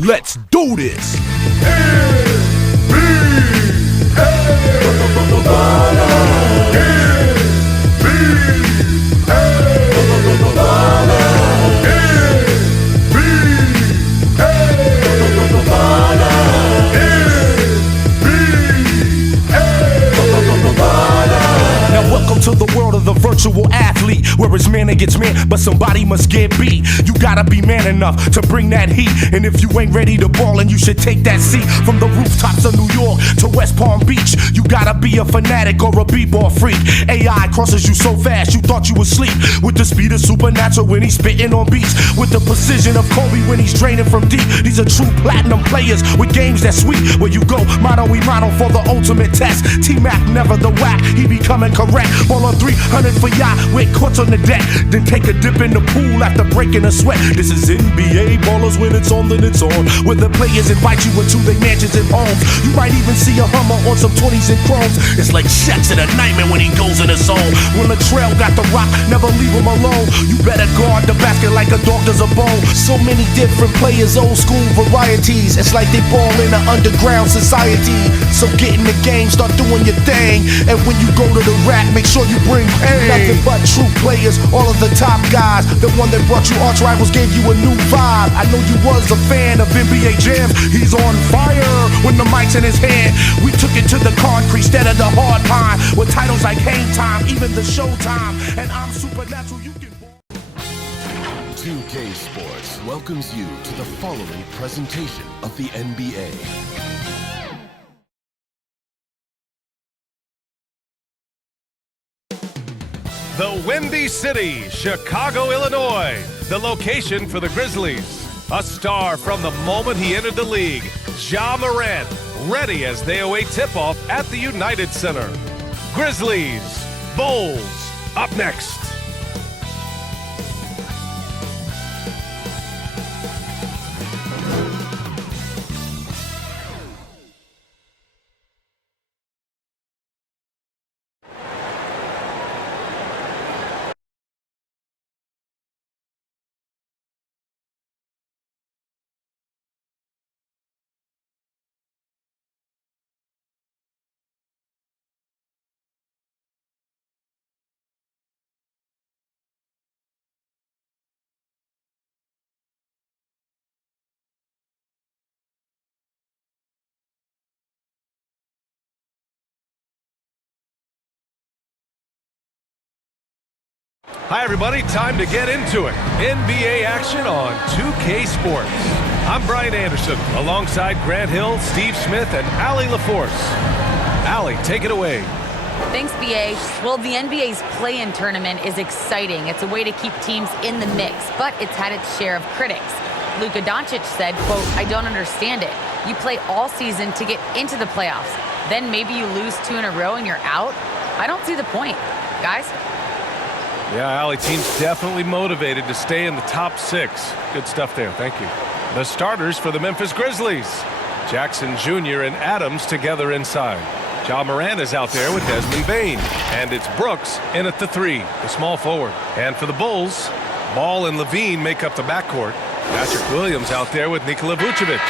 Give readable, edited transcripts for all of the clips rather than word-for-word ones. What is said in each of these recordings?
Let's do this. To the world of the virtual athlete, where it's man against man, but somebody must get beat. You gotta be man enough to bring that heat, and if you ain't ready to ball, and you should take that seat. From the rooftops of New York to West Palm Beach, you gotta be a fanatic or a b-ball freak. AI crosses you so fast, you thought you would sleep. With the speed of Supernatural when he's spitting on beats, with the precision of Kobe when he's draining from deep. These are true platinum players with games that sweet. Where you go, motto we motto for the ultimate test. T-Mac never the whack, he be coming correct. Ball on 300 for yacht with courts on the deck. Then take a dip in the pool after breaking a sweat. This is NBA ballers, when it's on then it's on. Where the players invite you into their mansions and homes. You might even see a Hummer on some 20s and chromes. It's like Shaq's in a nightmare when he goes in his zone. When Latrell got the rock, never leave him alone. You better guard the basket like a dog does a bone. So many different players, old school varieties. It's like they ball in an underground society. So get in the game, start doing your thing. And when you go to the rack, make sure you bring pain. Nothing but true players, all of the top guys. The one that brought you arch rivals gave you a new vibe. I know you was a fan of NBA jams. He's on fire when the mic's in his hand. We took it to the concrete instead of the hard pine. With titles like Hang Time, even the Showtime. And I'm Supernatural, you can... 2K Sports welcomes you to the following presentation of the NBA. The Windy City, Chicago, Illinois, the location for the Grizzlies. A star from the moment he entered the league, Ja Morant, ready as they await tip-off at the United Center. Grizzlies, Bulls, up next. Hi everybody, time to get into it. NBA action on 2K Sports. I'm Brian Anderson, alongside Grant Hill, Steve Smith, and Allie LaForce. Allie, take it away. Thanks, BA. Well, the NBA's play-in tournament is exciting. It's a way to keep teams in the mix, but it's had its share of critics. Luka Doncic said, quote, "I don't understand it. You play all season to get into the playoffs. Then maybe you lose 2 in a row and you're out? I don't see the point. Guys?" Yeah, Allie, team's definitely motivated to stay in the top 6. Good stuff there, thank you. The starters for the Memphis Grizzlies. Jackson Jr. and Adams together inside. Ja Morant is out there with Desmond Bane. And it's Brooks in at the 3, the small forward. And for the Bulls, Ball and Levine make up the backcourt. Patrick Williams out there with Nikola Vucevic.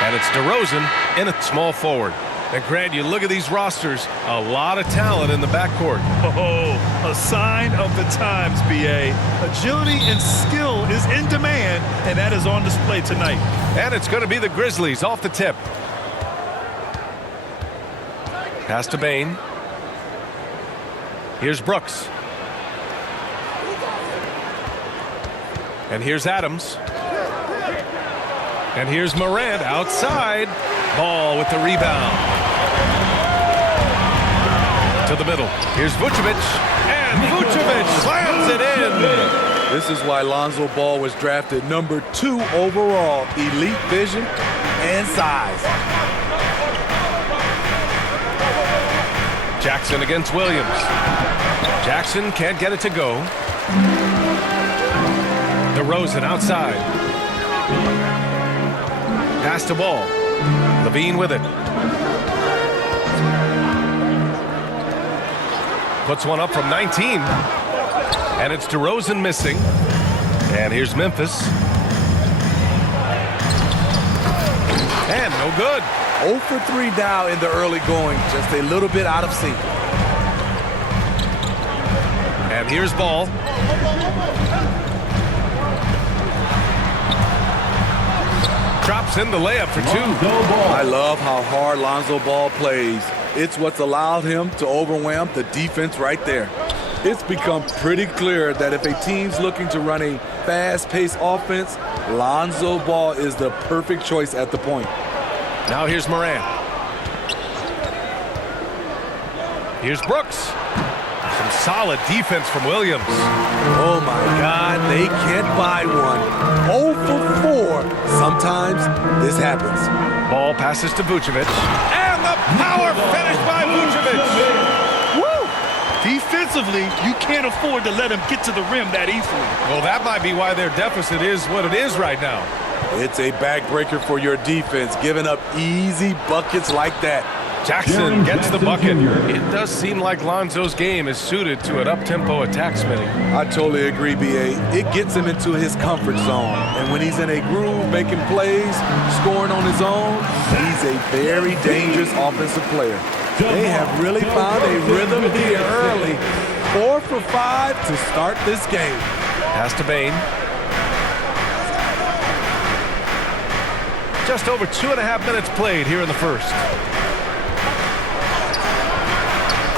And it's DeRozan in at small forward. And Grant, you look at these rosters, a lot of talent in the backcourt. Oh, a sign of the times, BA. Agility and skill is in demand, and that is on display tonight. And it's going to be the Grizzlies off the tip. Pass to Bane. Here's Brooks. And here's Adams. And here's Morant outside. Ball with the rebound. To the middle. Here's Vucevic. And Vucevic slams it in. This is why Lonzo Ball was drafted number 2 overall. Elite vision and size. Jackson against Williams. Jackson can't get it to go. DeRozan outside. Pass to Ball. Levine with it. Puts one up from 19. And it's DeRozan missing. And here's Memphis. And no good. 0 for 3 now in the early going, just a little bit out of sync. And here's Ball. Drops in the layup for 2. I love how hard Lonzo Ball plays. It's what's allowed him to overwhelm the defense right there. It's become pretty clear that if a team's looking to run a fast-paced offense, Lonzo Ball is the perfect choice at the point. Now here's Morant. Here's Brooks. Some solid defense from Williams. Oh my God, they can't buy one. 0 for 4. Sometimes this happens. Ball passes to Vucevic. And the power finish by Vucevic. Woo! Defensively, you can't afford to let him get to the rim that easily. Well, that might be why their deficit is what it is right now. It's a backbreaker for your defense, giving up easy buckets like that. Jackson gets the bucket. It does seem like Lonzo's game is suited to an up-tempo attack, Smitty. I totally agree, B.A. It gets him into his comfort zone. And when he's in a groove, making plays, scoring on his own, he's a very dangerous offensive player. They have really found a rhythm here early. 4 for 5 to start this game. Pass to Bane. Just over 2.5 minutes played here in the first.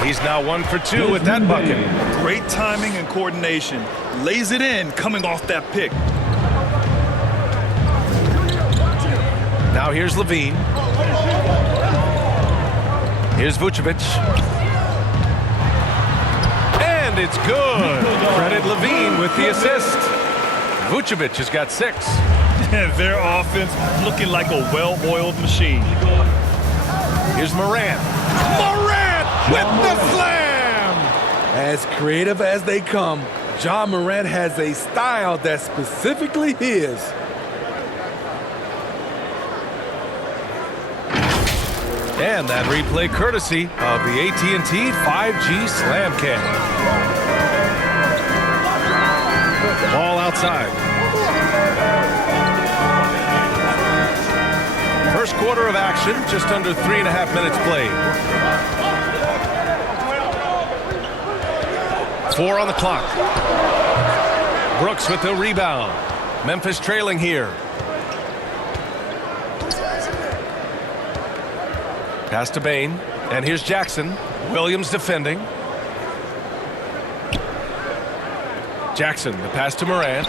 He's now 1 for 2 with that bucket. Great timing and coordination. Lays it in coming off that pick. Now here's Levine. Here's Vucevic. And it's good. Credit Levine with the assist. Vucevic has got 6. Their offense looking like a well-oiled machine. Here's Morant. Morant with the slam! As creative as they come, Ja Morant has a style that's specifically his. And that replay courtesy of the AT&T 5G Slam Cam. Ball outside. First quarter of action, just under 3.5 minutes played. 4 on the clock. Brooks with the rebound. Memphis trailing here. Pass to Bane. And here's Jackson. Williams defending. Jackson, the pass to Morant.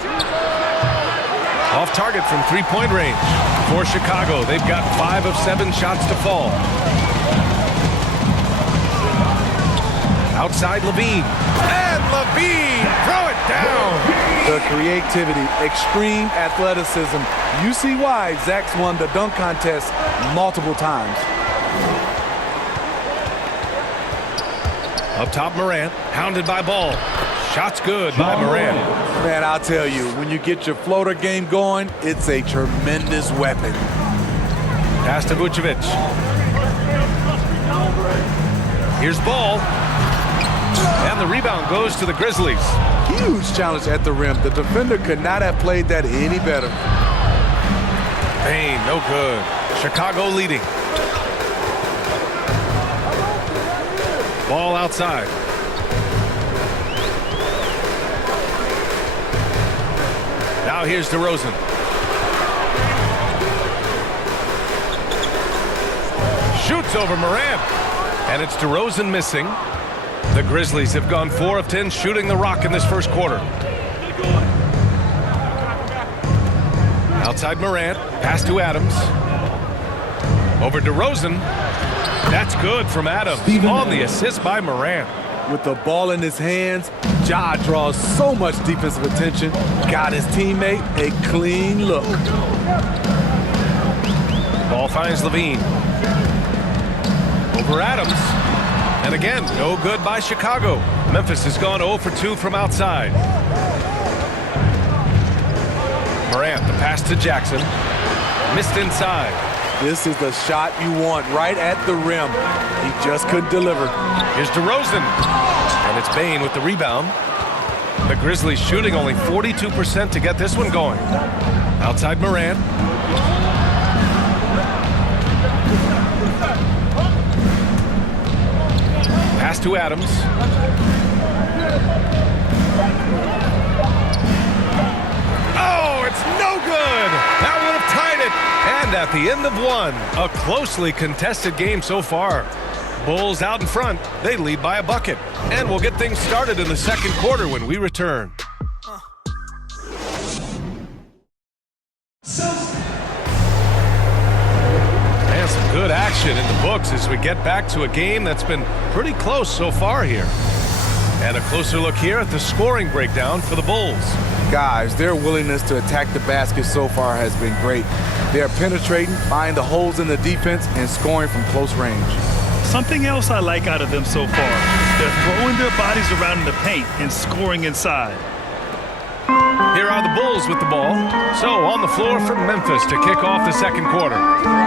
Off target from three-point range. For Chicago, they've got 5 of 7 shots to fall. Outside Levine. And Levine, throw it down. The creativity, extreme athleticism. You see why Zach's won the dunk contest multiple times. Up top, Morant, hounded by Ball. Shots good by Morant. Man, I'll tell you, when you get your floater game going, it's a tremendous weapon. Pass to Vucevic. Here's Ball. And the rebound goes to the Grizzlies. Huge challenge at the rim. The defender could not have played that any better. Bane, no good. Chicago leading. Ball outside. Now here's DeRozan. Shoots over Morant. And it's DeRozan missing. The Grizzlies have gone 4 of 10 shooting the rock in this first quarter. Outside Morant. Pass to Adams. Over DeRozan. That's good from Adams on the assist by Morant. With the ball in his hands, Ja draws so much defensive attention. Got his teammate a clean look. Ball finds Levine. Over Adams. And again, no good by Chicago. Memphis has gone 0 for 2 from outside. Morant, the pass to Jackson. Missed inside. This is the shot you want right at the rim. He just couldn't deliver. Here's DeRozan. And it's Bane with the rebound. The Grizzlies shooting only 42% to get this one going. Outside Morant. Pass to Adams. Oh, it's no good. That would have tied it. And at the end of one, a closely contested game so far. Bulls out in front. They lead by a bucket. And we'll get things started in the second quarter when we return. And some good action in the books as we get back to a game that's been pretty close so far here. And a closer look here at the scoring breakdown for the Bulls. Guys, their willingness to attack the basket so far has been great. They're penetrating, finding the holes in the defense, and scoring from close range. Something else I like out of them so far, they're throwing their bodies around in the paint and scoring inside. Here are the Bulls with the ball. So on the floor for Memphis to kick off the second quarter.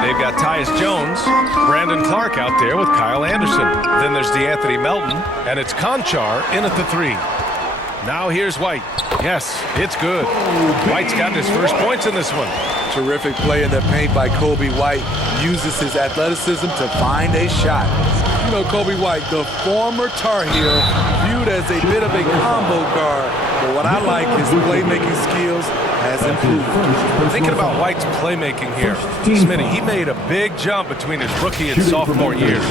They've got Tyus Jones, Brandon Clark out there with Kyle Anderson. Then there's DeAnthony Melton, and it's Conchar in at the three. Now here's White. Yes, it's good. White's got his first points in this one. Terrific play in the paint by Kobe White. Uses his athleticism to find a shot. You know, Kobe White, the former Tar Heel, viewed as a bit of a combo guard. But what I like, his playmaking skills has improved. Thinking about White's playmaking here, Smitty, he made a big jump between his rookie and sophomore years.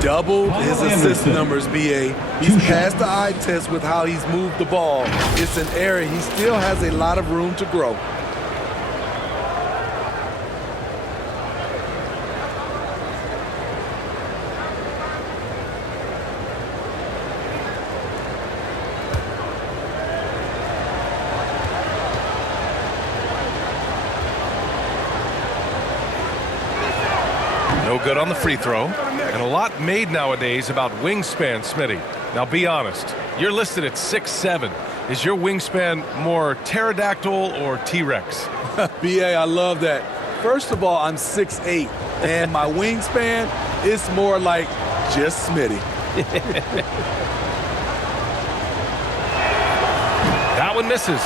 Doubled his assist numbers, BA. He's passed the eye test with how he's moved the ball. It's an area he still has a lot of room to grow. No good on the free throw. And a lot made nowadays about wingspan, Smitty. Now be honest, you're listed at 6'7". Is your wingspan more pterodactyl or T-Rex? BA, I love that. First of all, I'm 6'8", and my wingspan is more like just Smitty. That one misses.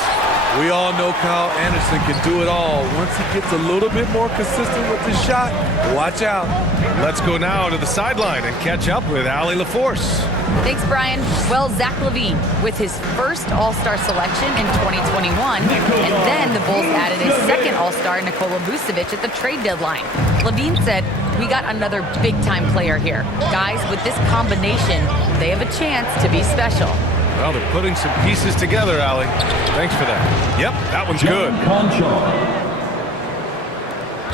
We all know Kyle Anderson can do it all. Once he gets a little bit more consistent with his shot, watch out. Let's go now to the sideline and catch up with Allie LaForce. Thanks, Brian. Well, Zach LaVine with his first All-Star selection in 2021, and then the Bulls added a second All-Star, Nikola Vucevic, at the trade deadline. LaVine said, "We got another big-time player here. Guys, with this combination, they have a chance to be special." Well, they're putting some pieces together, Allie. Thanks for that. Yep, that one's good.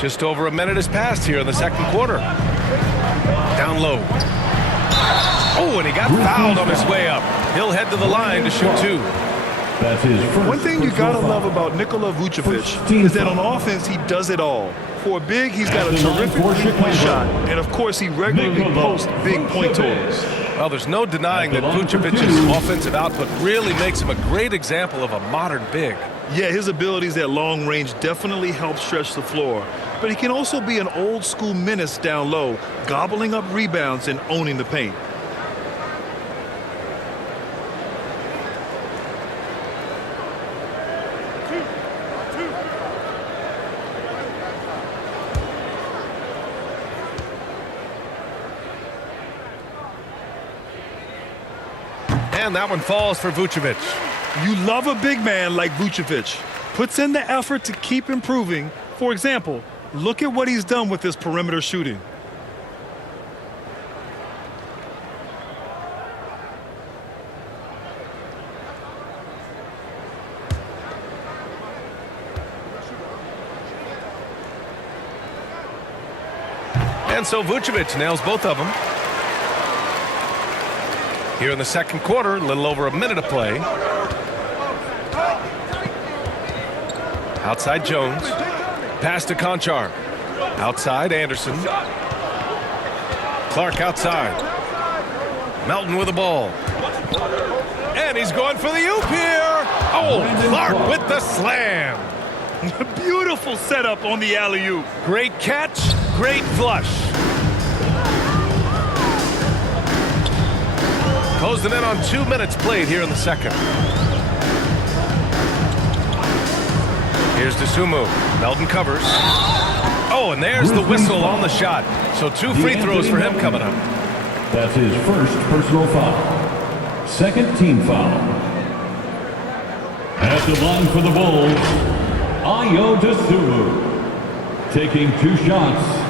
Just over a minute has passed here in the second quarter. Down low. Oh, and he got fouled on his way up. He'll head to the line to shoot two. One thing you gotta love about Nikola Vucevic is that on offense he does it all. For a big, he's got a terrific three-point shot, and of course he regularly posts big point totals. Well, there's no denying that Vucevic's offensive output really makes him a great example of a modern big. Yeah, his abilities at long range definitely help stretch the floor, but he can also be an old-school menace down low, gobbling up rebounds and owning the paint. And that one falls for Vucevic. You love a big man like Vucevic. Puts in the effort to keep improving. For example, look at what he's done with his perimeter shooting. And so Vucevic nails both of them. Here in the second quarter, a little over a minute of play. Outside Jones. Pass to Conchar. Outside Anderson. Clark outside. Melton with the ball. And he's going for the oop here. Oh, Clark with the slam. Beautiful setup on the alley-oop. Great catch, great flush. Closing in on 2 minutes played here in the second. Here's Dosunmu. Melton covers. Oh, and there's the whistle on the shot. So 2 free throws for him coming up. That's his first personal foul. Second team foul. At the line for the Bulls, Ayo Dosunmu, taking 2 shots.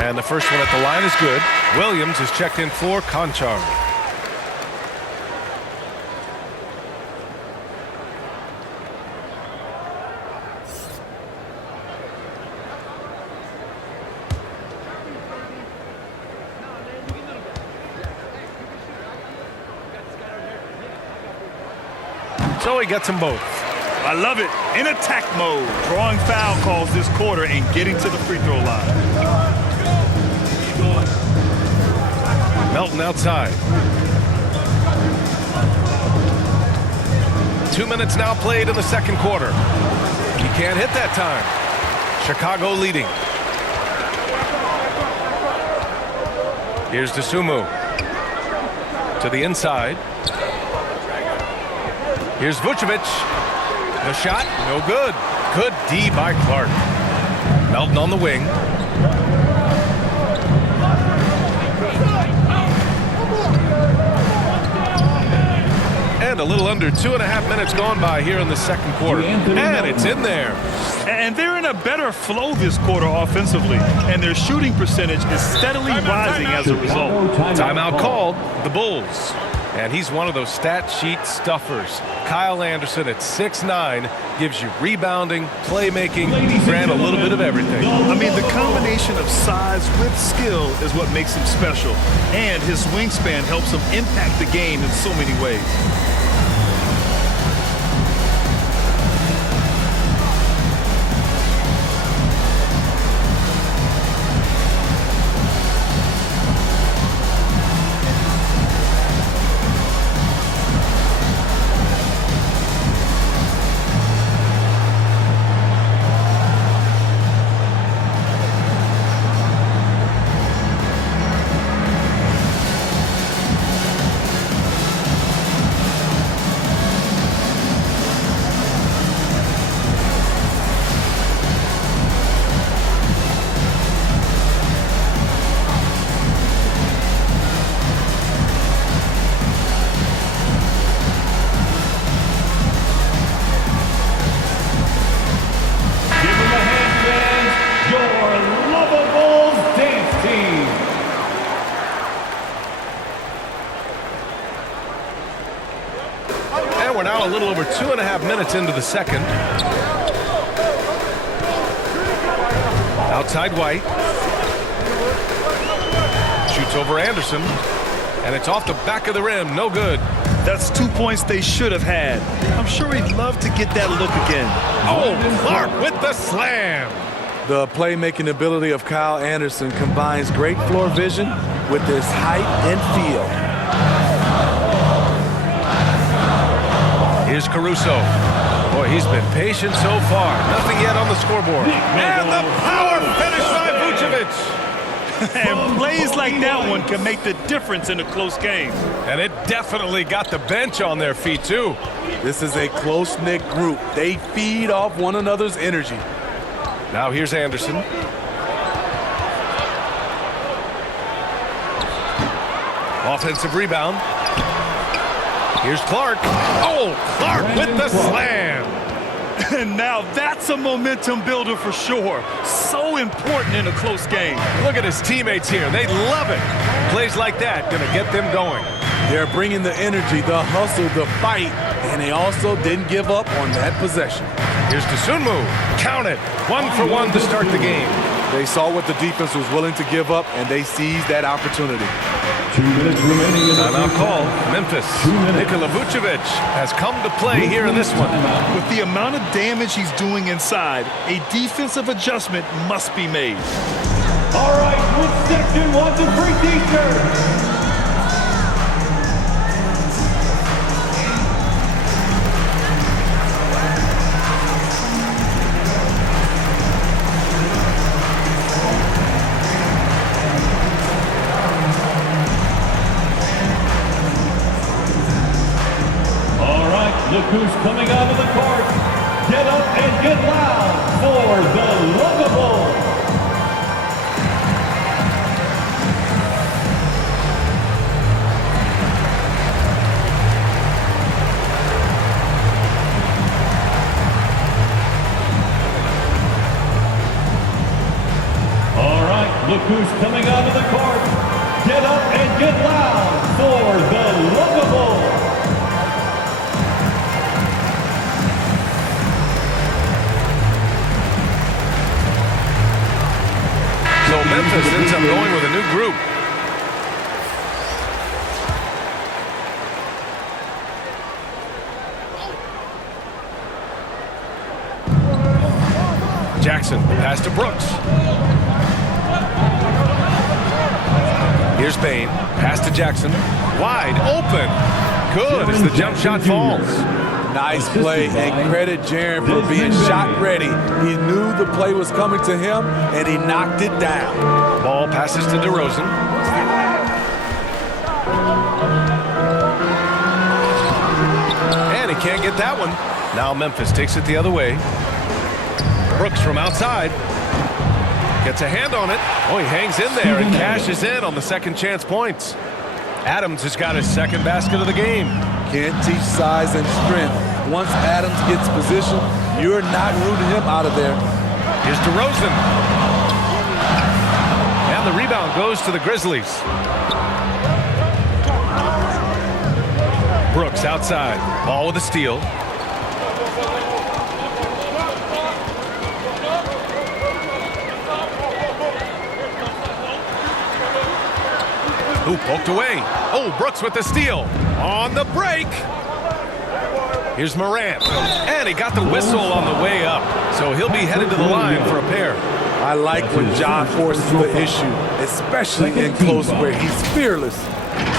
And the first one at the line is good. Williams is checked in for Conchar. So he gets them both. I love it. In attack mode. Drawing foul calls this quarter and getting to the free throw line. Melton outside. 2 minutes now played in the second quarter. He can't hit that time. Chicago leading. Here's Dosunmu. To the inside. Here's Vucevic. The shot, no good. Good D by Clark. Melton on the wing. And a little under 2.5 minutes gone by here in the second quarter. And it's in there. And they're in a better flow this quarter offensively. And their shooting percentage is steadily rising as a result. Timeout called, the Bulls. And he's one of those stat sheet stuffers. Kyle Anderson at 6'9" gives you rebounding, playmaking, ran a little bit of everything. I mean, the combination of size with skill is what makes him special. And his wingspan helps him impact the game in so many ways. We're now a little over 2.5 minutes into the second. Outside White. Shoots over Anderson. And it's off the back of the rim. No good. That's 2 points they should have had. I'm sure he'd love to get that look again. Oh, Clark with the slam. The playmaking ability of Kyle Anderson combines great floor vision with his height and feel. Here's Caruso. Boy, he's been patient so far. Nothing yet on the scoreboard. And the power finish by Vucevic. And plays like that one can make the difference in a close game. And it definitely got the bench on their feet, too. This is a close-knit group. They feed off one another's energy. Now here's Anderson. Offensive rebound. Here's Clark. Oh, Clark with the slam. And now that's a momentum builder for sure. So important in a close game. Look at his teammates here. They love it. Plays like that going to get them going. They're bringing the energy, the hustle, the fight, and they also didn't give up on that possession. Here's Dosunmu. Count it. 1 for 1 to start the game. They saw what the defense was willing to give up, and they seized that opportunity. 2 minutes remaining. Timeout call. Memphis. Nikola Vucevic has come to play here in this one. With the amount of damage he's doing inside, a defensive adjustment must be made. All right, which section wants a free t-shirt? look who's coming out of the court. Get up and get loud for the Lookable. All right, look who's coming out of the court. Get up and get loud for the Lookable. So Memphis ends up going with a new group. Jackson, pass to Brooks. Here's Bain, pass to Jackson. Wide open. Good as the jump shot falls. Nice play, and credit Jaren for being shot ready. He knew the play was coming to him, and he knocked it down. Ball passes to DeRozan. And he can't get that one. Now Memphis takes it the other way. Brooks from outside. Gets a hand on it. Oh, he hangs in there and cashes in on the second chance points. Adams has got his second basket of the game. Can't teach size and strength. Once Adams gets position, you're not rooting him out of there. Here's DeRozan. And the rebound goes to the Grizzlies. Brooks outside. Ball with a steal. Ooh, poked away. Oh, Brooks with the steal. On the break. Here's Morant. And he got the whistle on the way up. So he'll be headed to the line for a pair. I like when John forces the issue, especially in close where he's fearless.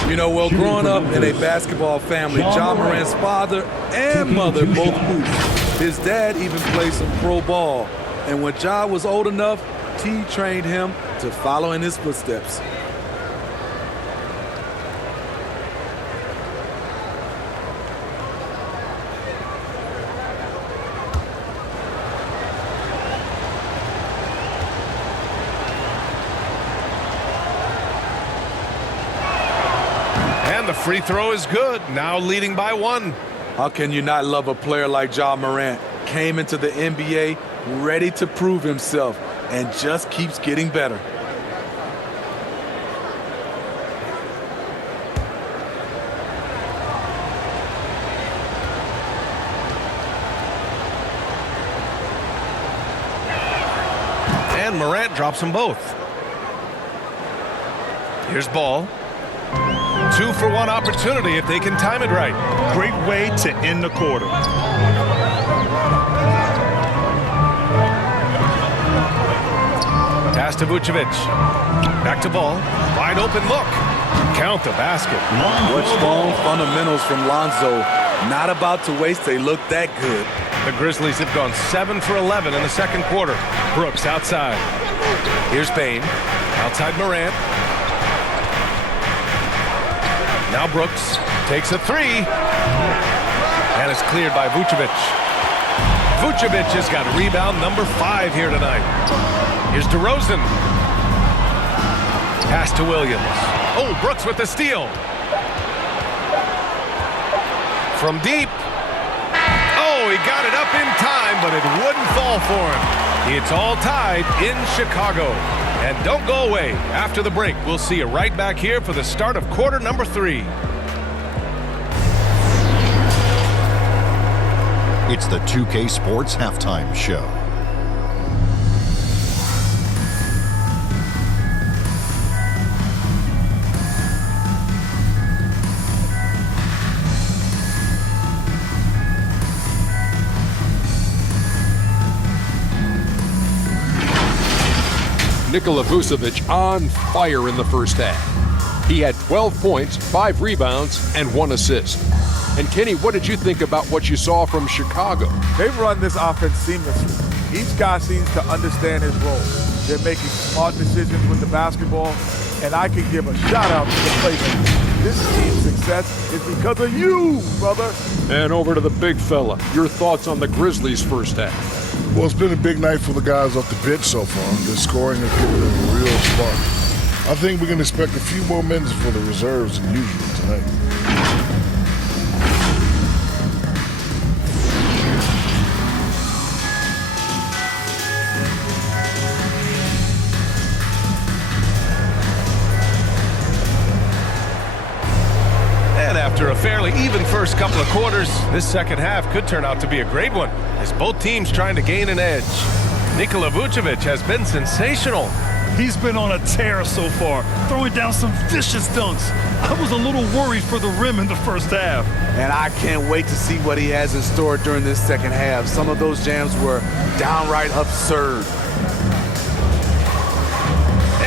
You know, well, growing up in a basketball family, John Morant's father and mother both hoops. His dad even played some pro ball. And when John was old enough, T trained him to follow in his footsteps. The free throw is good. Now leading by one. How can you not love a player like John Morant? Came into the NBA ready to prove himself and just keeps getting better. And Morant drops them both. Here's Ball. 2-for-1 opportunity if they can time it right. Great way to end the quarter. Pass to Vucevic. Back to Ball. Wide open look. Count the basket. What strong fundamentals from Lonzo. Not about to waste. They look that good. The Grizzlies have gone 7 for 11 in the second quarter. Brooks outside. Here's Bain. Outside Morant. Now Brooks takes a three. And it's cleared by Vucevic. Vucevic has got rebound number 5 here tonight. Here's DeRozan. Pass to Williams. Oh, Brooks with the steal. From deep. Oh, he got it up in time, but it wouldn't fall for him. It's all tied in Chicago. And don't go away. After the break, we'll see you right back here for the start of quarter number 3. It's the 2K Sports Halftime Show. Nikola Vucevic on fire in the first half. He had 12 points, 5 rebounds, and 1 assist. And Kenny, what did you think about what you saw from Chicago? They run this offense seamlessly. Each guy seems to understand his role. They're making smart decisions with the basketball, and I can give a shout out to the playmakers. This team's success is because of you, brother. And over to the big fella. Your thoughts on the Grizzlies' first half? Well, it's been a big night for the guys off the bench so far. The scoring has given them a real spark. I think we can expect a few more minutes for the reserves than usual tonight. And after a fairly even first couple of quarters, this second half could turn out to be a great one, as both teams trying to gain an edge. Nikola Vucevic has been sensational. He's been on a tear so far, throwing down some vicious dunks. I was a little worried for the rim in the first half. And I can't wait to see what he has in store during this second half. Some of those jams were downright absurd.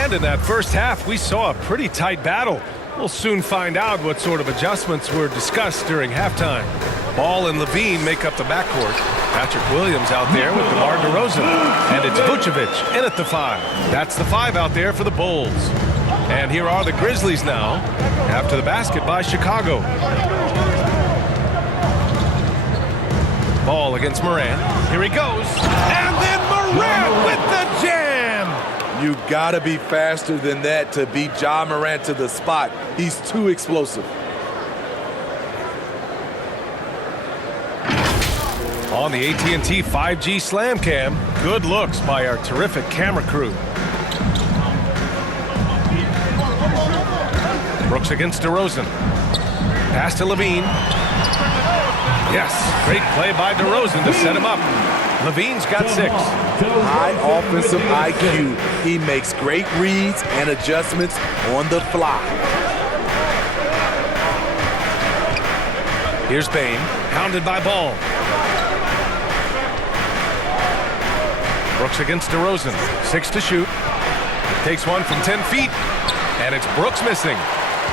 And in that first half, we saw a pretty tight battle. We'll soon find out what sort of adjustments were discussed during halftime. Ball and Levine make up the backcourt. Patrick Williams out there with DeMar DeRozan. And it's Vucevic in at the 5. That's the 5 out there for the Bulls. And here are the Grizzlies now, after the basket by Chicago. Ball against Morant. Here he goes. And then Morant with the jam! You gotta be faster than that to beat Ja Morant to the spot. He's too explosive. On the AT&T 5G Slam Cam, good looks by our terrific camera crew. Brooks against DeRozan. Pass to Levine. Yes, great play by DeRozan to set him up. Levine's got 6. High offensive IQ. He makes great reads and adjustments on the fly. Here's Bane, pounded by Ball. Brooks against DeRozan. 6 to shoot. Takes one from 10 feet. And it's Brooks missing.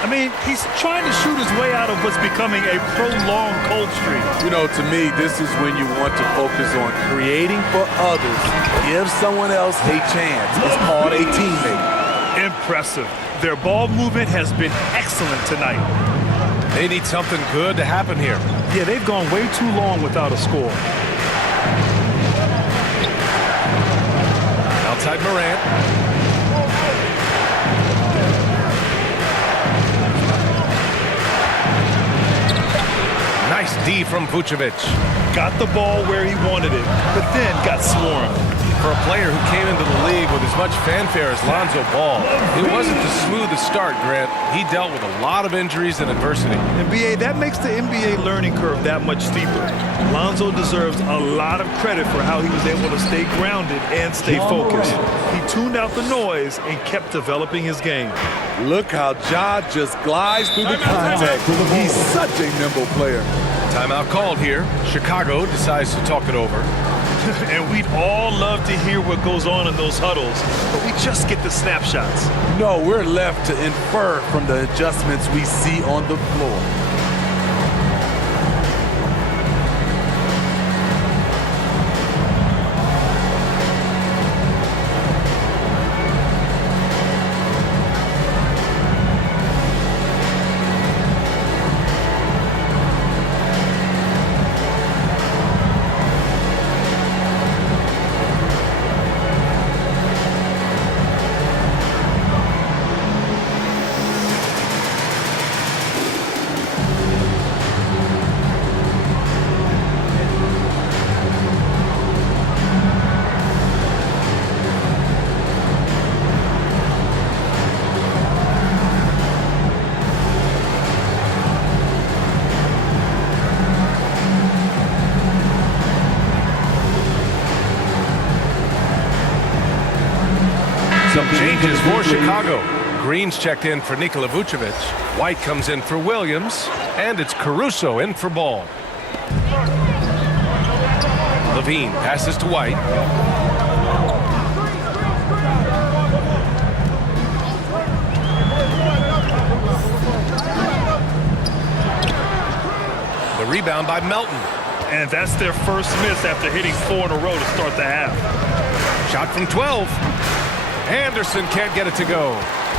I mean, he's trying to shoot his way out of what's becoming a prolonged cold streak. You know, to me, this is when you want to focus on creating for others. Give someone else a chance. It's called a teammate. Impressive. Their ball movement has been excellent tonight. They need something good to happen here. Yeah, they've gone way too long without a score. Outside Morant. Nice D from Vucevic. Got the ball where he wanted it, but then got swarmed. For a player who came into the league with as much fanfare as Lonzo Ball, it wasn't the smoothest start, Grant. He dealt with a lot of injuries and adversity. NBA, that makes the NBA learning curve that much steeper. Lonzo deserves a lot of credit for how he was able to stay grounded and stay focused. He tuned out the noise and kept developing his game. Look how Ja just glides through the contact. He's such a nimble player. Timeout called here. Chicago decides to talk it over. And we'd all love to hear what goes on in those huddles, but we just get the snapshots. No, we're left to infer from the adjustments we see on the floor. Some changes for Chicago. Green's checked in for Nikola Vucevic. White comes in for Williams. And it's Caruso in for Ball. Levine passes to White. The rebound by Melton. And that's their first miss after hitting 4 in a row to start the half. Shot from 12. Anderson can't get it to go.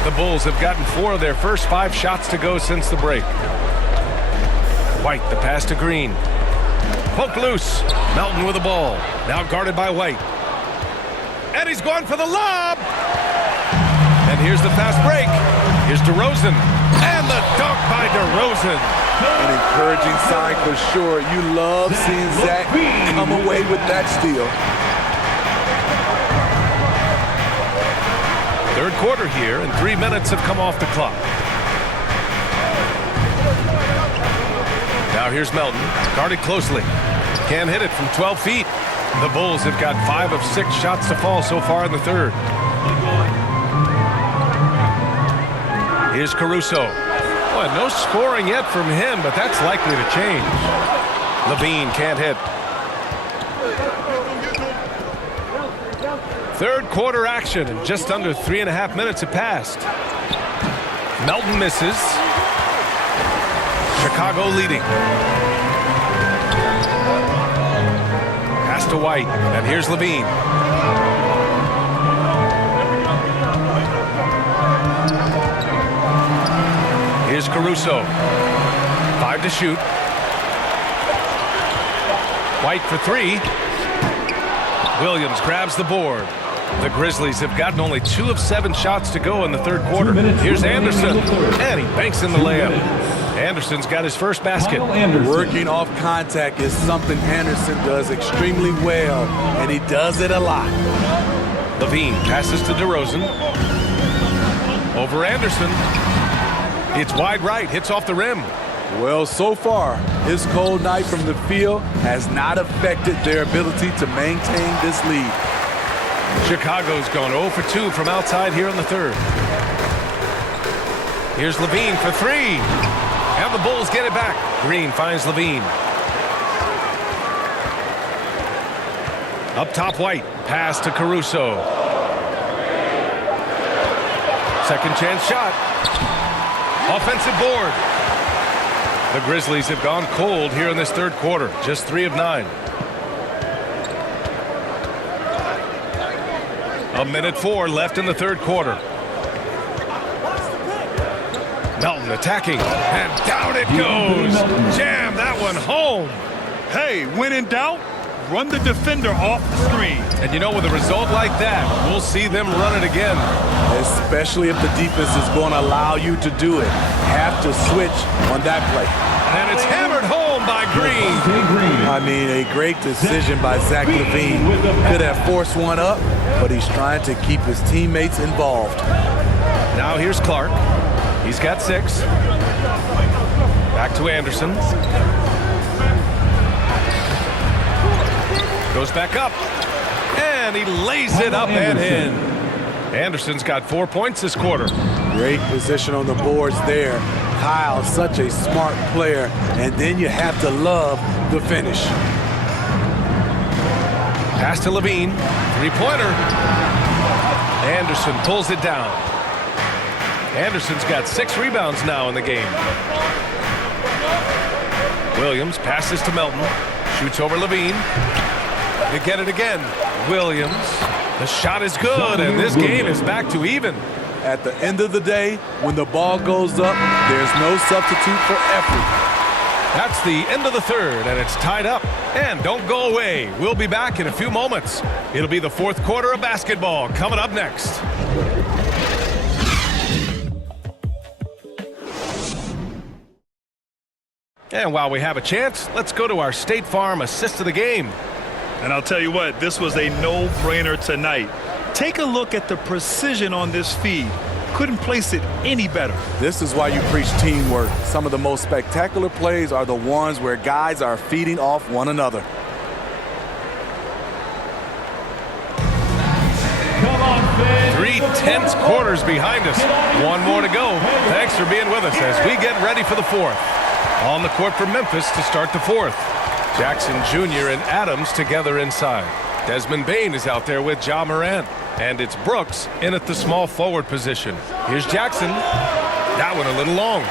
The Bulls have gotten 4 of their first 5 shots to go since the break. White, the pass to Green. Poked loose. Melton with the ball. Now guarded by White. And he's going for the lob. And here's the fast break. Here's DeRozan. And the dunk by DeRozan. An encouraging sign for sure. You love seeing Zach come away with that steal. Third quarter here, and 3 minutes have come off the clock. Now here's Melton, guarded closely. Can't hit it from 12 feet. The Bulls have got 5 of 6 shots to fall so far in the third. Here's Caruso. Boy, no scoring yet from him, but that's likely to change. Levine can't hit. Third quarter action, and just under 3.5 minutes have passed. Melton misses. Chicago leading. Pass to White, and here's Levine. Here's Caruso. 5 to shoot. White for 3. Williams grabs the board. The Grizzlies have gotten only 2 of 7 shots to go in the third quarter. Here's Anderson, and he banks in the layup. Anderson's got his first basket. Working off contact is something Anderson does extremely well, and he does it a lot. Levine passes to DeRozan. Over Anderson. It's wide right, hits off the rim. Well, so far, his cold night from the field has not affected their ability to maintain this lead. Chicago's gone 0 for 2 from outside here in the third. Here's Levine for 3. And the Bulls get it back. Green finds Levine. Up top, White. Pass to Caruso. Second chance shot. Offensive board. The Grizzlies have gone cold here in this third quarter. Just 3 of 9. 1:04 left in the third quarter. Melton attacking, and down it goes. Jam that one home. Hey, when in doubt, run the defender off the screen. And you know, with a result like that, we'll see them run it again. Especially if the defense is going to allow you to do it. Have to switch on that play. And it's hammered home by Green. I mean, a great decision by Zach LaVine. Could have forced one up, but he's trying to keep his teammates involved. Now here's Clark. He's got 6. Back to Anderson. Goes back up. And he lays it up and in. Anderson's got 4 points this quarter. Great position on the boards there. Kyle, such a smart player. And then you have to love the finish. Pass to Levine. 3-pointer. Anderson pulls it down. Anderson's got 6 rebounds now in the game. Williams passes to Melton. Shoots over Levine. They get it again. Williams. The shot is good, and this game is back to even. At the end of the day, when the ball goes up, there's no substitute for effort. That's the end of the third, and it's tied up. And don't go away. We'll be back in a few moments. It'll be the fourth quarter of basketball coming up next. And while we have a chance, let's go to our State Farm assist of the game. And I'll tell you what, this was a no-brainer tonight. Take a look at the precision on this feed. Couldn't place it any better. This is why you preach teamwork. Some of the most spectacular plays are the ones where guys are feeding off one another. Come on, fans. 3 tense quarters behind us. 1 more to go. Thanks for being with us as we get ready for the fourth. On the court for Memphis to start the fourth. Jackson Jr. and Adams together inside. Desmond Bane is out there with Ja Morant. And it's Brooks in at the small forward position. Here's Jackson. That one a little long.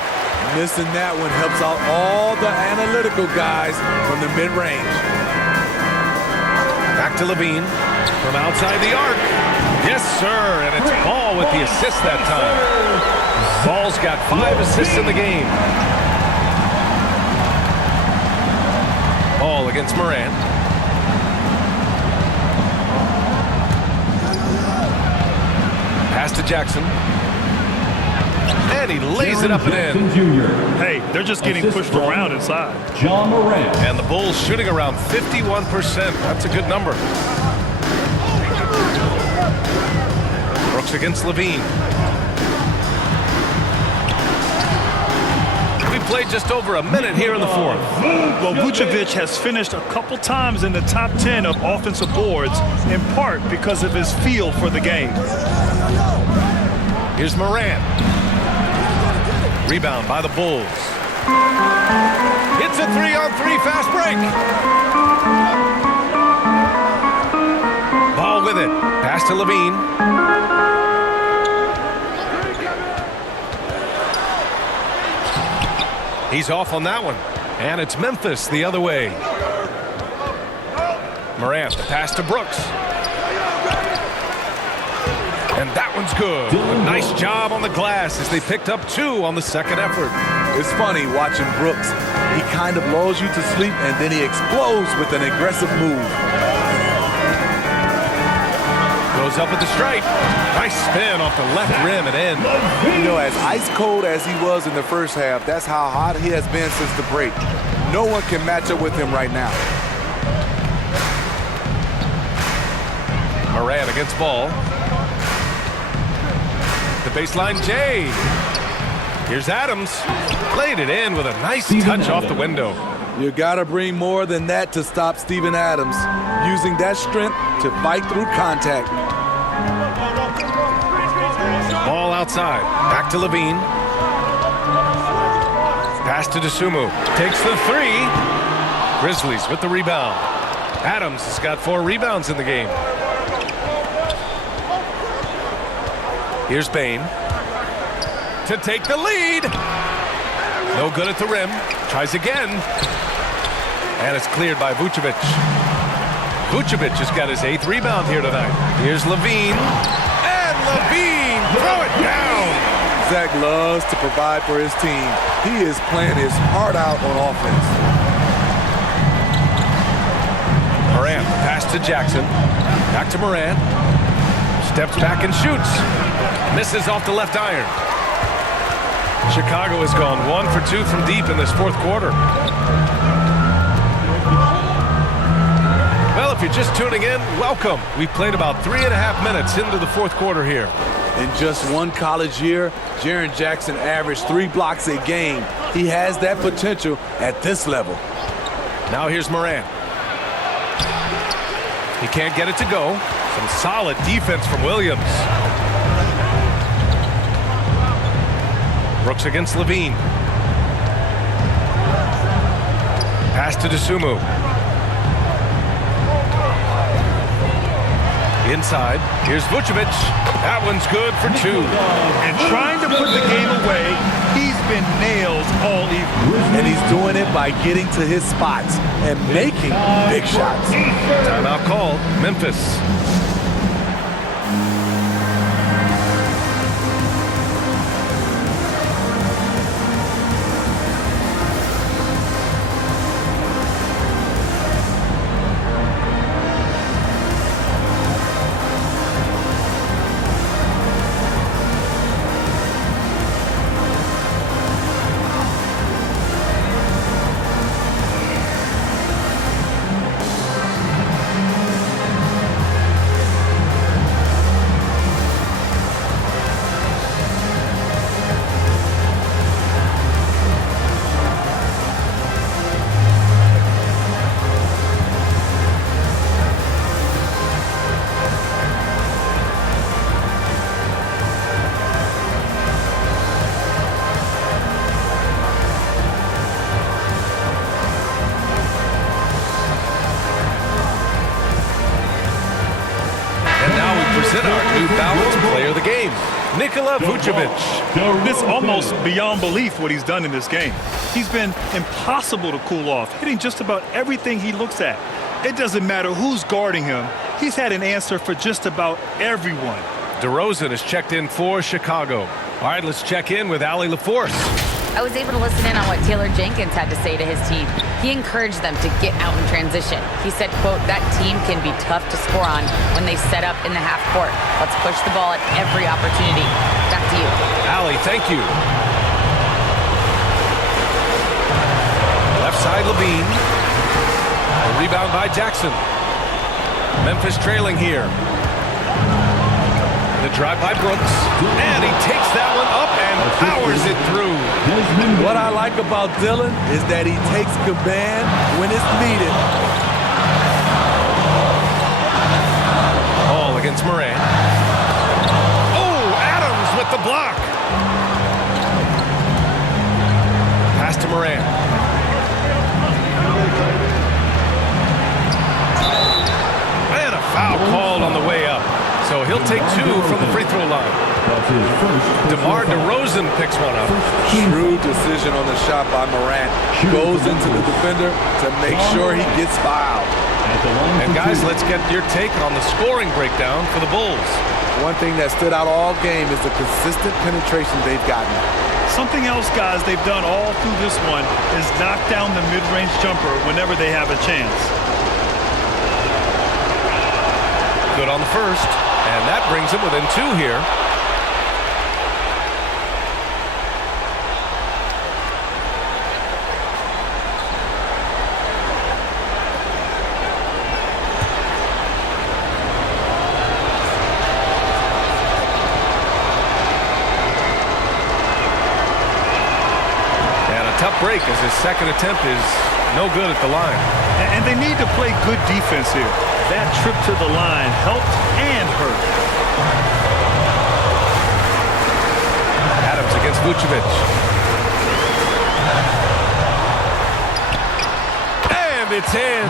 Missing that one helps out all the analytical guys from the mid-range. Back to Levine from outside the arc. Yes, sir, and it's Ball with the assist that time. Ball's got 5 assists in the game. Ball against Morant. Pass to Jackson. And he lays it up and in. Hey, they're just getting pushed around inside. John Morant. And the Bulls shooting around 51%. That's a good number. Brooks against Levine. We played just over a minute here in the fourth. Well, Vucevic has finished a couple times in the top 10 of offensive boards, in part because of his feel for the game. Here's Morant. Rebound by the Bulls. It's a 3-on-3 fast break. Ball with it. Pass to Levine. He's off on that one. And it's Memphis the other way. Morant, the pass to Brooks. And that one's good. A nice job on the glass as they picked up 2 on the second effort. It's funny watching Brooks. He kind of lulls you to sleep, and then he explodes with an aggressive move. Goes up with the stripe. Nice spin off the left rim and in. You know, as ice cold as he was in the first half, that's how hot he has been since the break. No one can match up with him right now. Morant against Ball. The baseline J. Here's Adams. Played it in with a nice touch off the window. You gotta bring more than that to stop Steven Adams, using that strength to fight through contact. Ball outside. Back to Levine. Pass to Dosunmu. Takes the 3. Grizzlies with the rebound. Adams has got 4 rebounds in the game. Here's Bane to take the lead. No good at the rim. Tries again. And it's cleared by Vucevic. Vucevic has got his 8th rebound here tonight. Here's Levine. And Levine throw it down. Zach loves to provide for his team. He is playing his heart out on offense. Morant, pass to Jackson. Back to Morant. Steps back and shoots. Misses off the left iron. Chicago has gone 1 for 2 from deep in this fourth quarter. Well, if you're just tuning in, welcome. We've played about 3.5 minutes into the fourth quarter here. In just one college year, Jaren Jackson averaged 3 blocks a game. He has that potential at this level. Now here's Morant. He can't get it to go. Some solid defense from Williams. Brooks against Levine. Pass to Dosunmu. Inside. Here's Vucevic. That one's good for 2. And trying to put the game away, he's been nails all evening. And he's doing it by getting to his spots and making big shots. Timeout called. Memphis. Vucevic. It's almost beyond belief what he's done in this game. He's been impossible to cool off, hitting just about everything he looks at. It doesn't matter who's guarding him. He's had an answer for just about everyone. DeRozan is checked in for Chicago. All right, let's check in with Allie LaForce. I was able to listen in on what Taylor Jenkins had to say to his team. He encouraged them to get out in transition. He said, quote, that team can be tough to score on when they set up in the half court. Let's push the ball at every opportunity. Back to you. Allie, thank you. Left side, Levine. A rebound by Jackson. Memphis trailing here. The drive by Brooks. And he takes that one up and powers it through. What I like about Dillon is that he takes command when it's needed. Ball against Moran. Oh, Adams with the block. Pass to Moran. And a foul called on the way up. So he'll take two from the free throw line. DeMar DeRozan picks one up. Shrewd decision on the shot by Morant. Goes into the defender to make sure he gets fouled. And guys, let's get your take on the scoring breakdown for the Bulls. One thing that stood out all game is the consistent penetration they've gotten. Something else, guys, they've done all through this one is knock down the mid-range jumper whenever they have a chance. Good on the first. And that brings him within two here. And a tough break as his second attempt is no good at the line. And they need to play good defense here. That trip to the line helped and hurt. Adams against Vucevic. And it's in.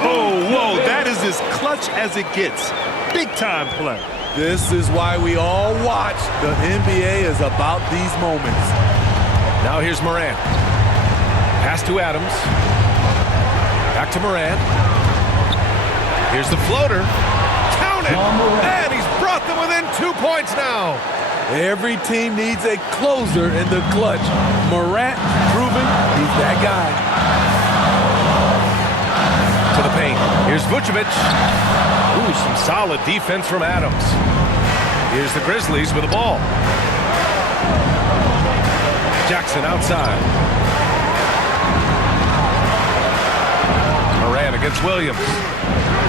Oh, whoa, that is as clutch as it gets. Big time play. This is why we all watch. The NBA is about these moments. Now here's Moran. Pass to Adams. Back to Moran. Here's the floater. Count it! And he's brought them within 2 points now. Every team needs a closer in the clutch. Morant proving he's that guy. To the paint. Here's Vucevic. Ooh, some solid defense from Adams. Here's the Grizzlies with the ball. Jackson outside. Moran against Williams.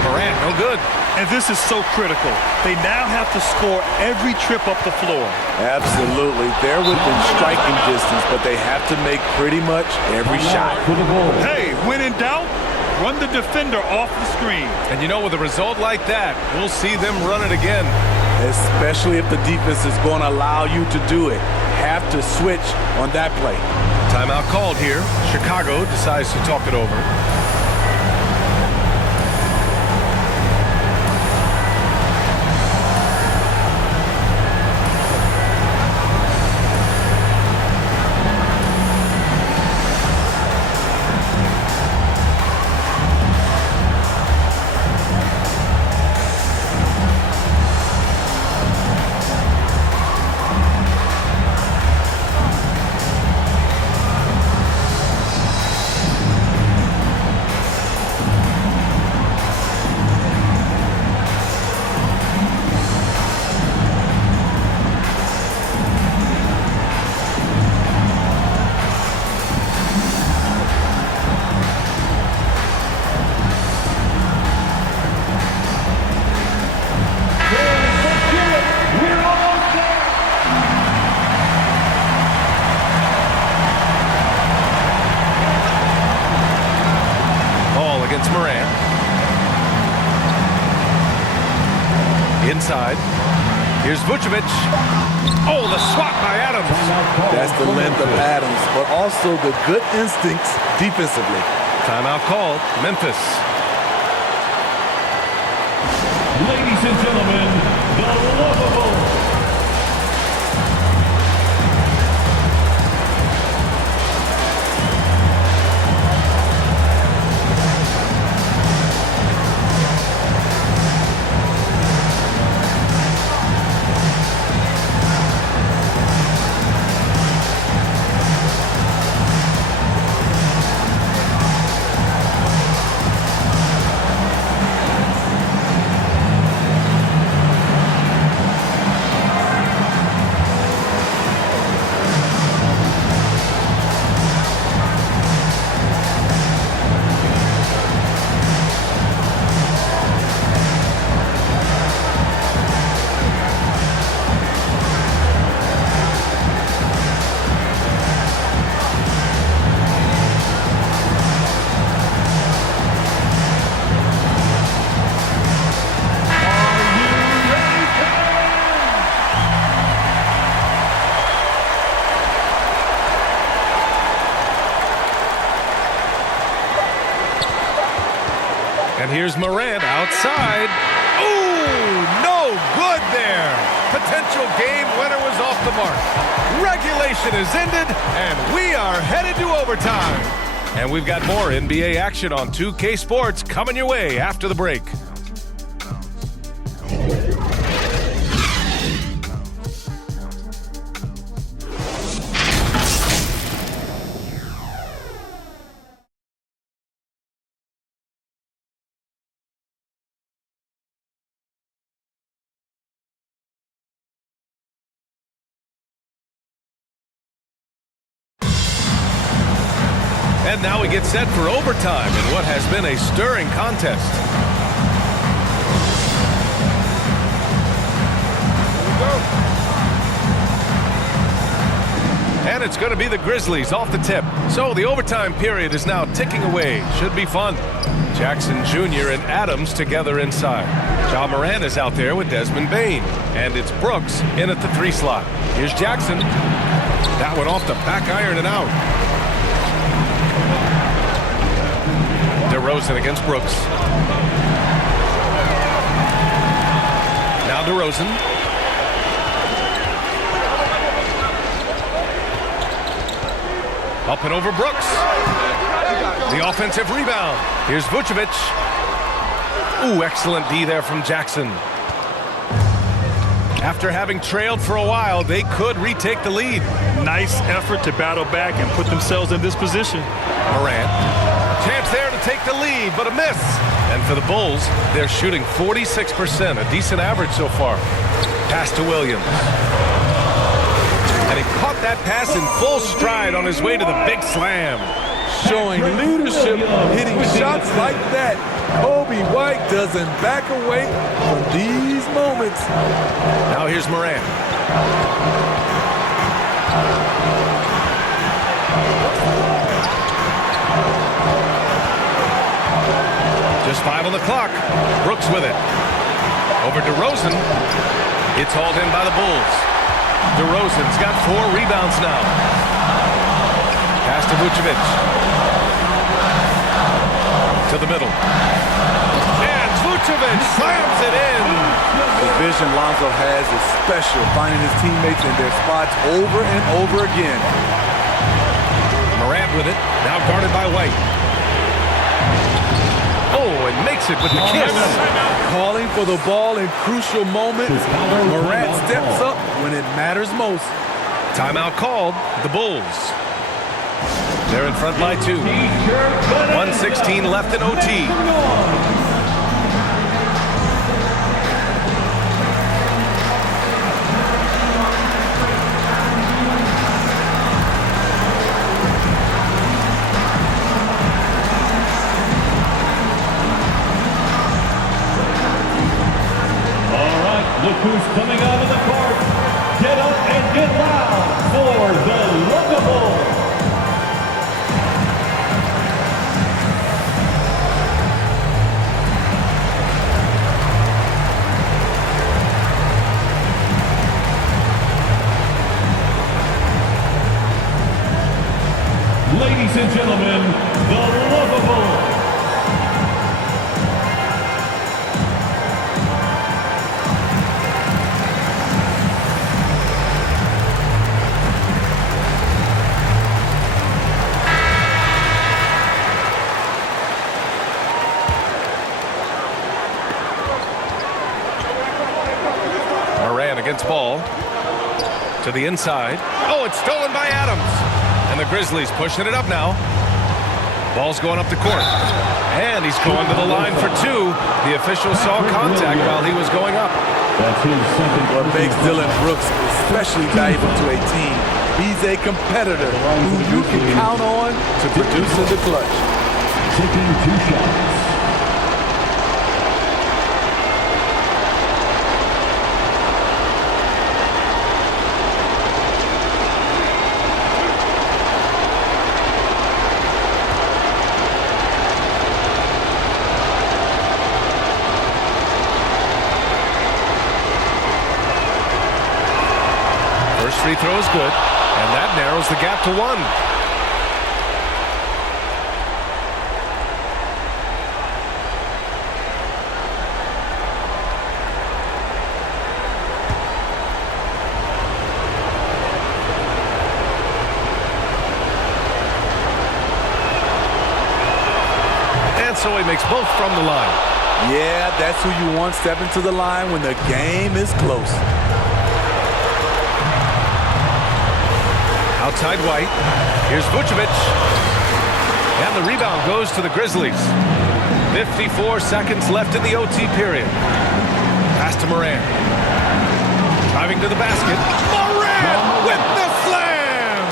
Morant, no good. And this is so critical. They now have to score every trip up the floor. Absolutely. They're within striking distance, but they have to make pretty much every shot. Hey, when in doubt, run the defender off the screen. And you know, with a result like that, we'll see them run it again. Especially if the defense is going to allow you to do it. Have to switch on that play. Timeout called here. Chicago decides to talk it over. Moran. Inside. Here's Vucevic. Oh, the swat by Adams. That's the length of Adams, but also the good instincts defensively. Timeout called. Memphis. Ladies and gentlemen, the Lovables. And here's Morant outside. Ooh, no good there. Potential game winner was off the mark. Regulation is ended, and we are headed to overtime. And we've got more NBA action on 2K Sports coming your way after the break. And now we get set for overtime in what has been a stirring contest. And it's going to be the Grizzlies off the tip. So the overtime period is now ticking away. Should be fun. Jackson Jr. and Adams together inside. Ja Morant is out there with Desmond Bane. And it's Brooks in at the 3 slot. Here's Jackson. That one off the back iron and out. DeRozan against Brooks. Now DeRozan. Up and over Brooks. The offensive rebound. Here's Vucevic. Ooh, excellent D there from Jackson. After having trailed for a while, they could retake the lead. Nice effort to battle back and put themselves in this position. Morant. Chance there to take the lead, but a miss. And for the Bulls, they're shooting 46%, a decent average so far. Pass to Williams. And he caught that pass in full stride on his way to the big slam. Showing leadership, hitting shots like that. Kobe White doesn't back away from these moments. Now here's Morant. Just 5 on the clock. Brooks with it. Over DeRozan. It's hauled in by the Bulls. DeRozan's got 4 rebounds now. Pass to Vucevic. To the middle. And Vucevic slams it in. The vision Lonzo has is special, finding his teammates in their spots over and over again. Morant with it. Now guarded by White. Oh, and makes it with the kiss. Calling for the ball in crucial moments. Morant steps up when it matters most. Timeout called. The Bulls. They're in front by 2. 1:16 left in OT. Look who's coming out of the court. Get up and get loud for the Lookable. Ladies and gentlemen, the Lookable. Against ball to the inside. Oh, it's stolen by Adams. And the Grizzlies pushing it up now. Ball's going up the court. And he's going to the line for 2. The official saw contact while he was going up. That's his second. What makes Dylan Brooks especially valuable to a team. He's a competitor who you can count on to produce in the clutch. Taking 2 shots. Free throw is good, and that narrows the gap to 1. so he makes both from the line. Yeah, that's who you want stepping to the line when the game is close. Outside White. Here's Vucevic. And the rebound goes to the Grizzlies. 54 seconds left in the OT period. Pass to Moran. Driving to the basket. Moran with the slam!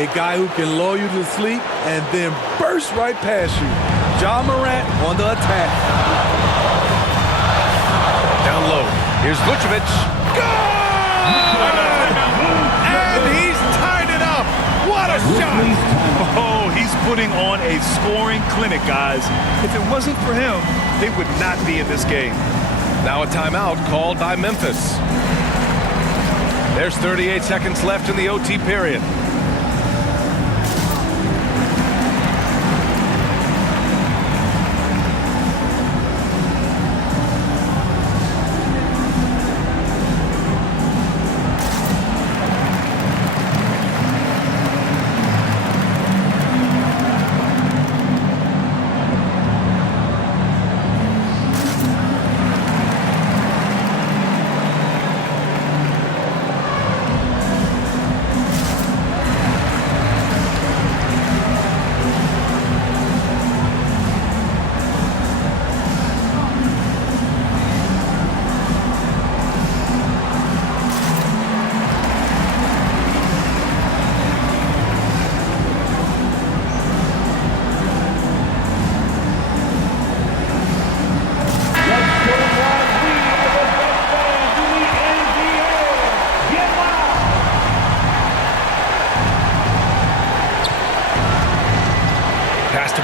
A guy who can lull you to sleep and then burst right past you. Ja Morant on the attack. Down low. Here's Vucevic. Good! And he's tied it up. What a shot! Oh, he's putting on a scoring clinic, guys. If it wasn't for him, they would not be in this game. Now a timeout called by Memphis. There's 38 seconds left in the OT period.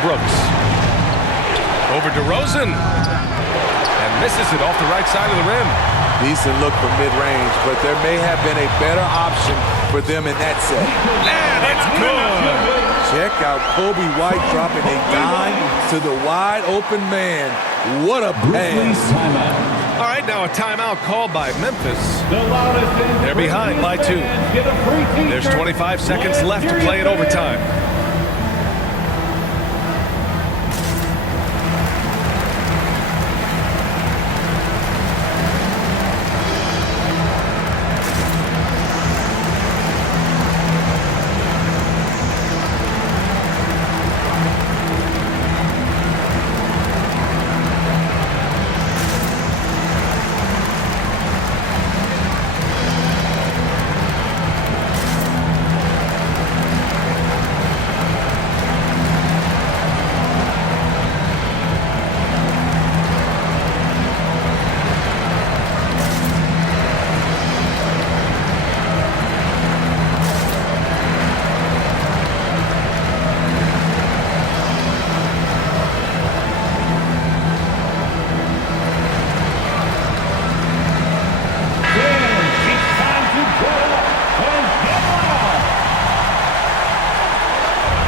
Brooks. Over DeRozan. And misses it off the right side of the rim. Decent look from mid-range, but there may have been a better option for them in that set. And it's good. Check out Kobe White dropping a dime to the wide open man. What a pass. All right, now a timeout called by Memphis. They're behind by 2. There's 25 seconds left to play in overtime.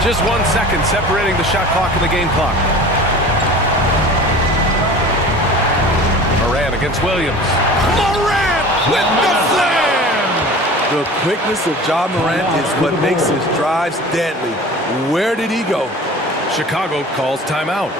Just 1 second separating the shot clock and the game clock. Moran against Williams. Moran with the slam! The quickness of Ja Morant is what makes his drives deadly. Where did he go? Chicago calls timeout.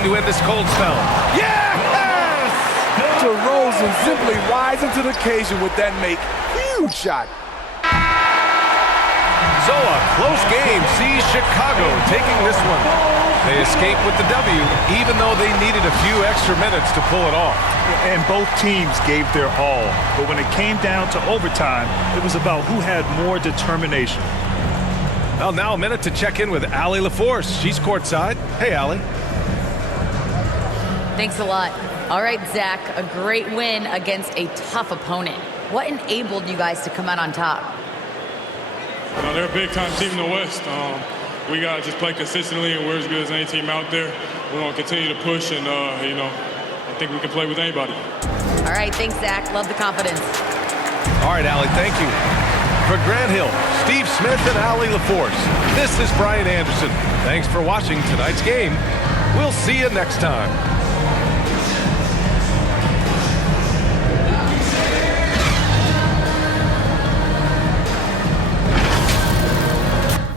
position to end this cold spell. Yes! DeRozan simply rising to the occasion with that make. Huge shot. So a close game sees Chicago taking this one. They escape with the W, even though they needed a few extra minutes to pull it off. And both teams gave their all. But when it came down to overtime, it was about who had more determination. Well, now a minute to check in with Allie LaForce. She's courtside. Hey, Allie. Thanks a lot. All right, Zach, a great win against a tough opponent. What enabled you guys to come out on top? They're a big-time team in the West. We got to just play consistently, and we're as good as any team out there. We're going to continue to push, and, I think we can play with anybody. All right, thanks, Zach. Love the confidence. All right, Allie, thank you. For Grant Hill, Steve Smith, and Allie LaForce, this is Brian Anderson. Thanks for watching tonight's game. We'll see you next time.